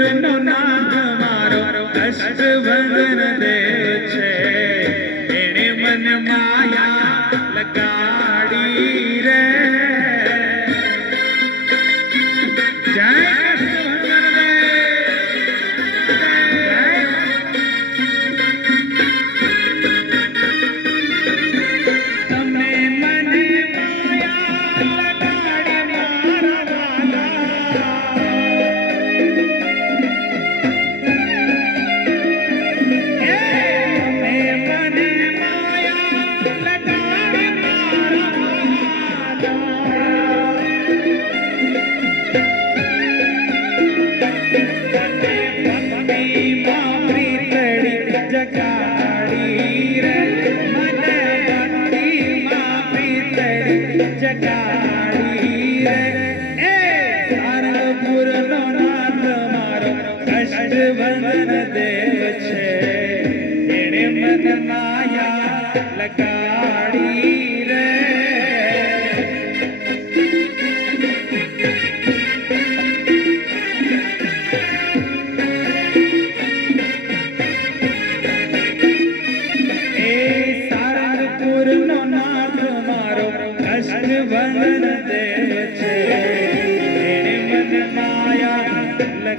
রে না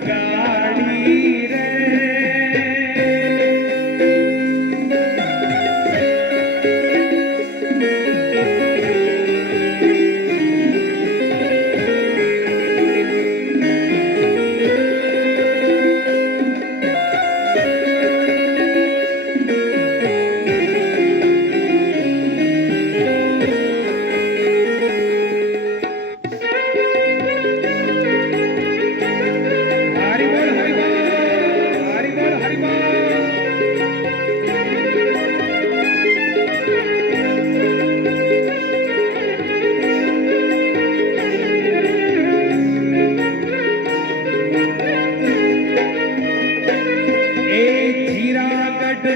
God.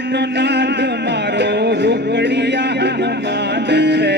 નાદ મારો રોકડિયા માન છે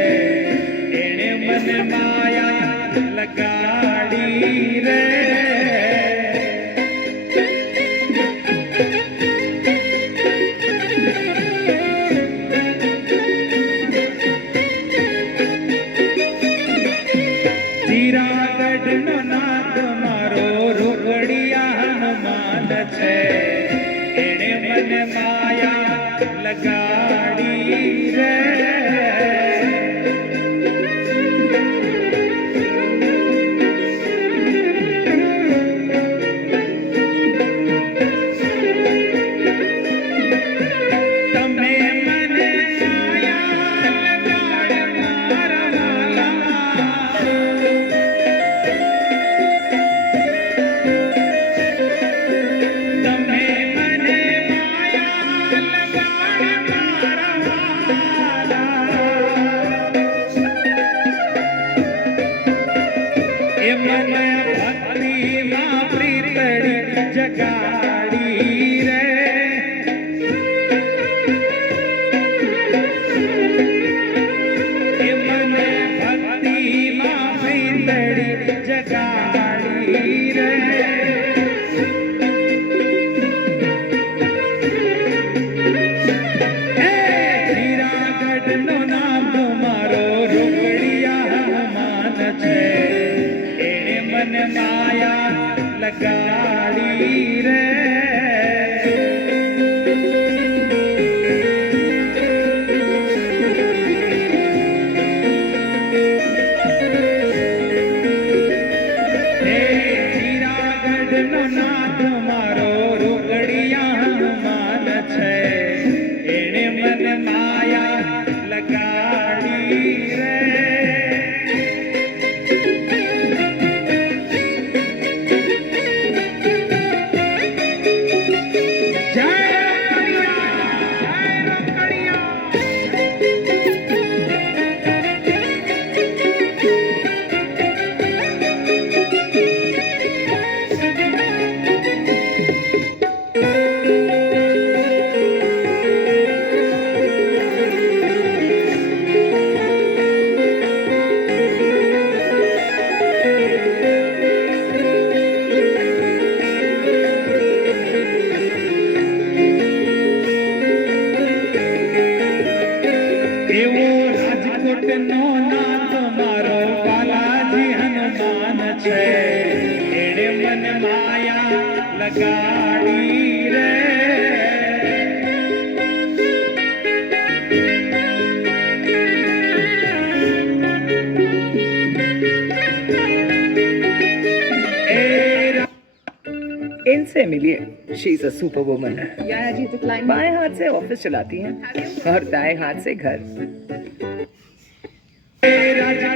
பெண்ணும் से मिलिए she is a super woman बाएँ हाथ से ऑफ़िस चलाती हैं और दाएँ हाथ से घर। राजा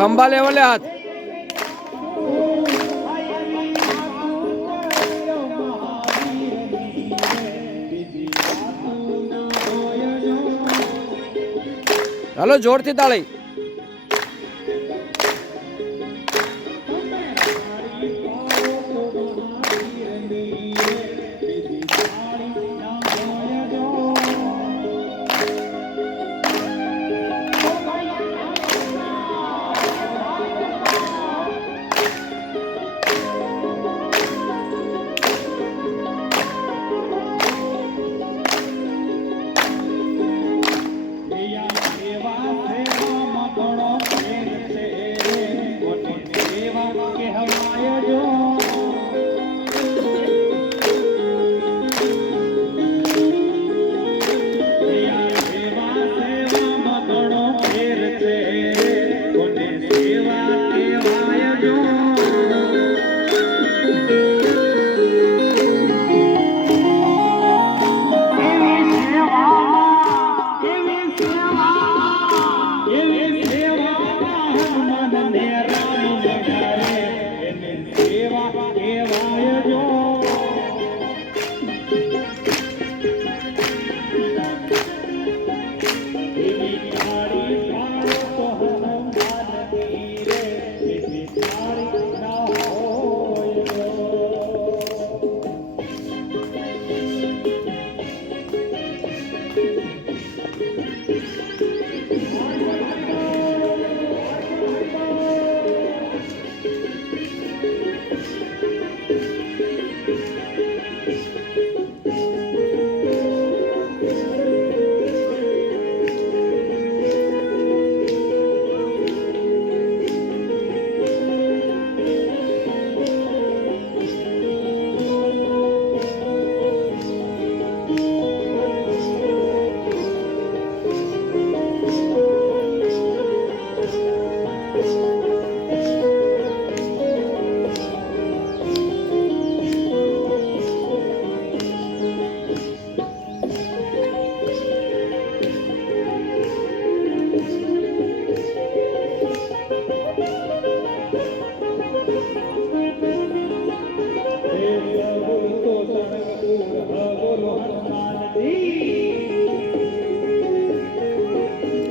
ખંભા લેવલે હાથ. હલો જોરથી તાળી.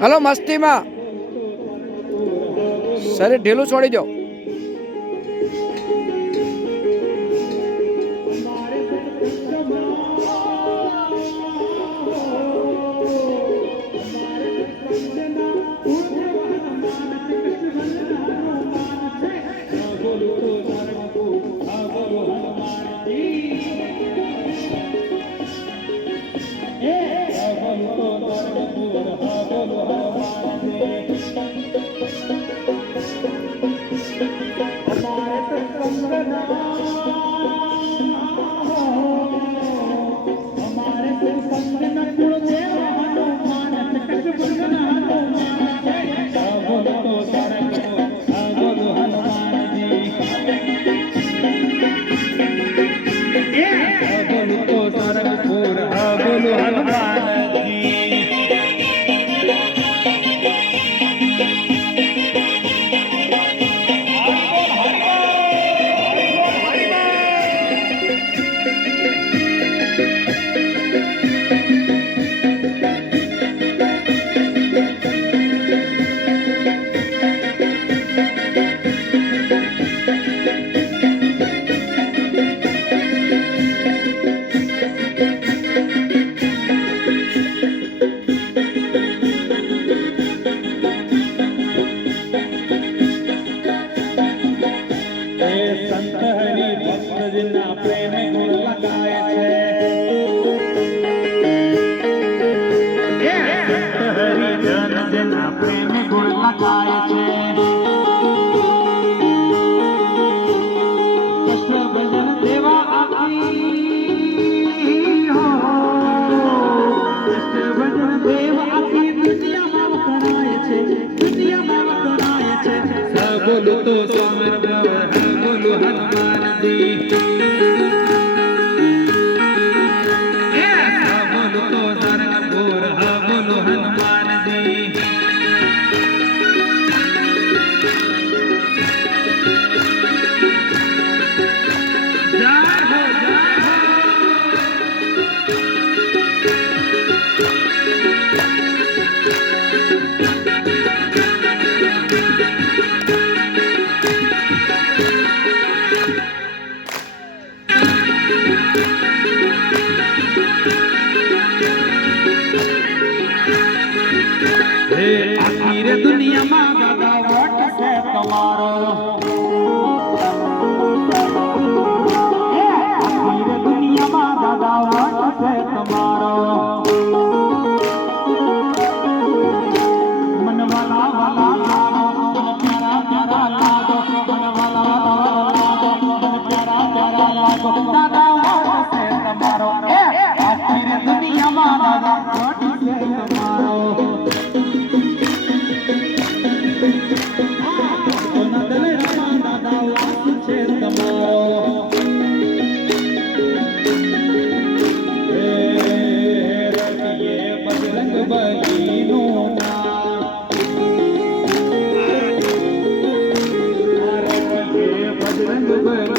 હાલો મસ્તીમાં શરીર ઢીલું છોડી દો Yeah. Oh, बोलो तो समर बोल हनुमान जी tomorrow. 再快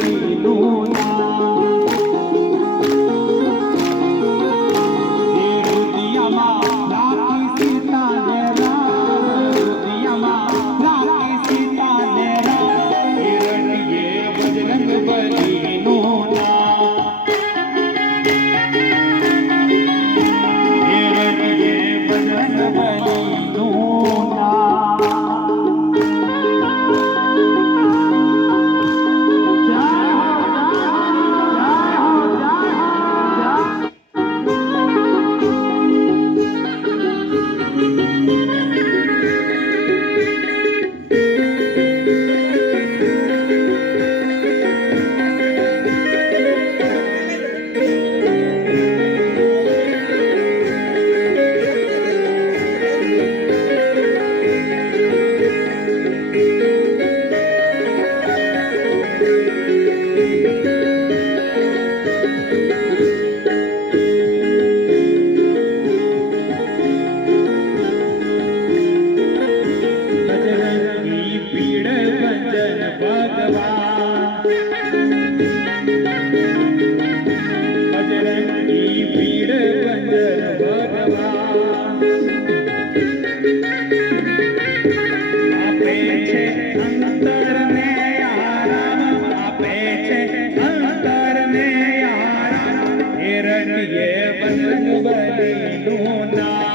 બંધન બદલું ના.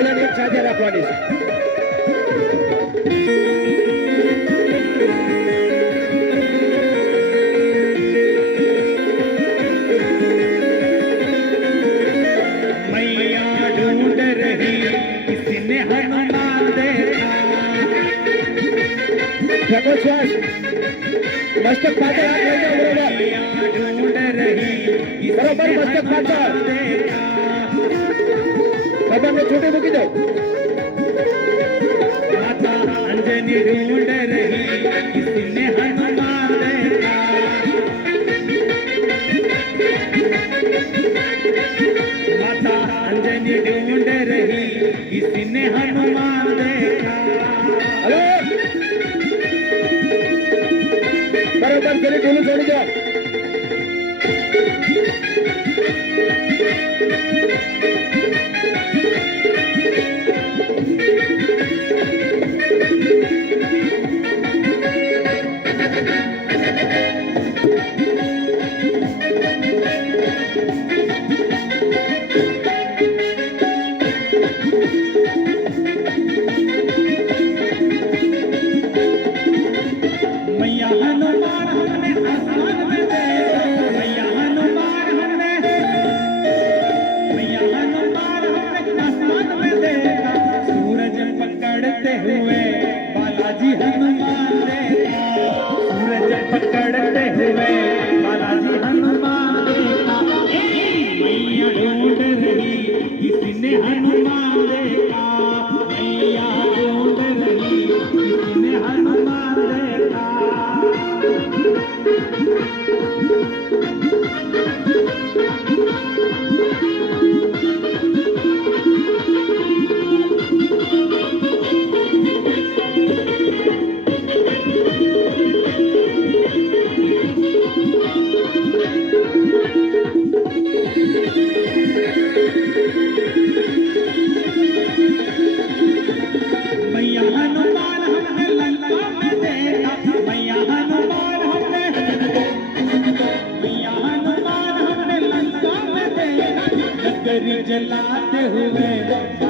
પહેલાની એક સાથે રાખવાની છે. મસ્તક પાછળ બરોબર. મસ્તક પાછળ. Música Hanuman Amen.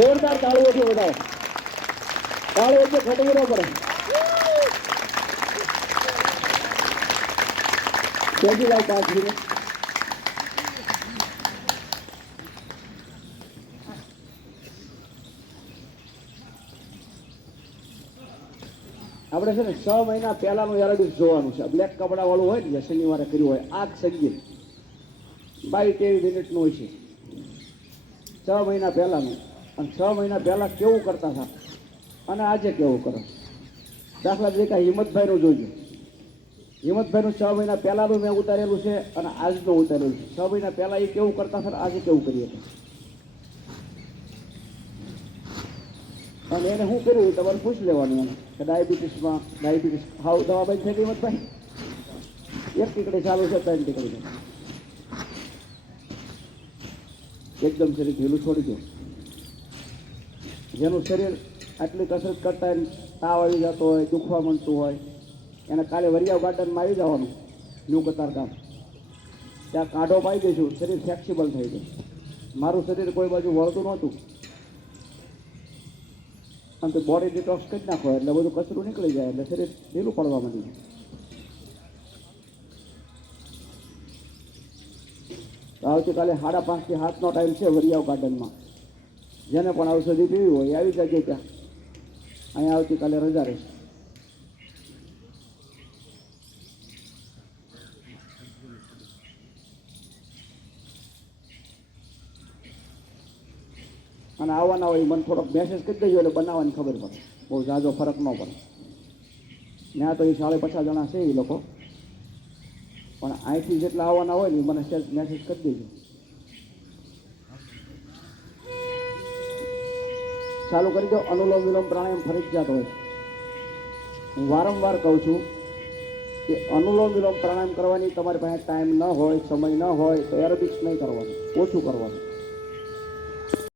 જોરદાર તાળીઓથી વધાવો તાળીઓથી ખટકી ન પડે ક્યાંથી લાવ પાંચ આપણે છે ને છ મહિના પહેલાનું યાર જોવાનું છે. બ્લેક કપડા વાળું હોય ને શનિવારે કર્યું હોય આ જ સંગીત બાવીસ ત્રેવીસ મિનિટનું હોય છે. છ મહિના પહેલાનું. અને છ મહિના પહેલાં કેવું કરતા હતા? અને આજે કેવું કરો? દાખલા તરીકે હિંમતભાઈનું જોજો. હિંમતભાઈનું છ મહિના પહેલાંનું મેં ઉતારેલું છે અને આજનું ઉતારેલું છે. છ મહિના પહેલાં એ કેવું કરતા હતા આજે કેવું કરીએ છીએ? અને એને શું કર્યું? તમારે પૂછી લેવાનું એને કે ડાયાબિટીસમાં ડાયાબિટીસ હાવ દવા બંધ થઈ ગઈ હિંમતભાઈ? એક ટીકડી ચાલુ છે, ત્રણ ટીકડી એકદમ શરીર ઢીલું છોડી દો. જેનું શરીર આટલી કસરત કરતા તાવ આવી જતો હોય, દુખવા માંડતું હોય, એને કાલે વરિયાવ ગાર્ડનમાં આવી જવાનું, ન્યુ કતાર ગામ. ત્યાં કાઢો પાઈ દઈશું, શરીર ફ્લેક્સિબલ થઈ જાય. મારું શરીર કોઈ બાજુ વળતું નહોતું. આમ તો બોડી ડિટોક્સ કરી નાખો એટલે બધું કચરું નીકળી જાય, એટલે શરીર ઢીલું પડવા માંડ્યું આવતીકાલે સાડા પાંચથી હાથનો ટાઈમ છે વરિયાવ ગાર્ડનમાં. જેને પણ ઔષધિ પીવી હોય આવી જજે ત્યાં. અહીંયા આવતીકાલે રજા રહેશે. અને આવવાના હોય મને થોડોક મેસેજ કરી દેજો, એટલે બનાવવાની ખબર પડે. બહુ ઝાઝો ફરક ન પડે. ત્યાં તો એ સાડે પચાસ જણા છે એ લોકો. પણ અહીંથી જેટલા આવવાના હોય ને મને સેજ મેસેજ કરી દેજો. ચાલુ કરી દો. અનુલોમ વિલોમ પ્રાણાયામ ફરજિયાત હોય હું વારંવાર કહું છું કે અનુલોમ વિલોમ પ્રાણાયામ કરવાની તમારી પાસે ટાઈમ ન હોય, સમય ન હોય, તો એરોબિક્સ નહીં કરવાનું, ઓછું કરવાનું.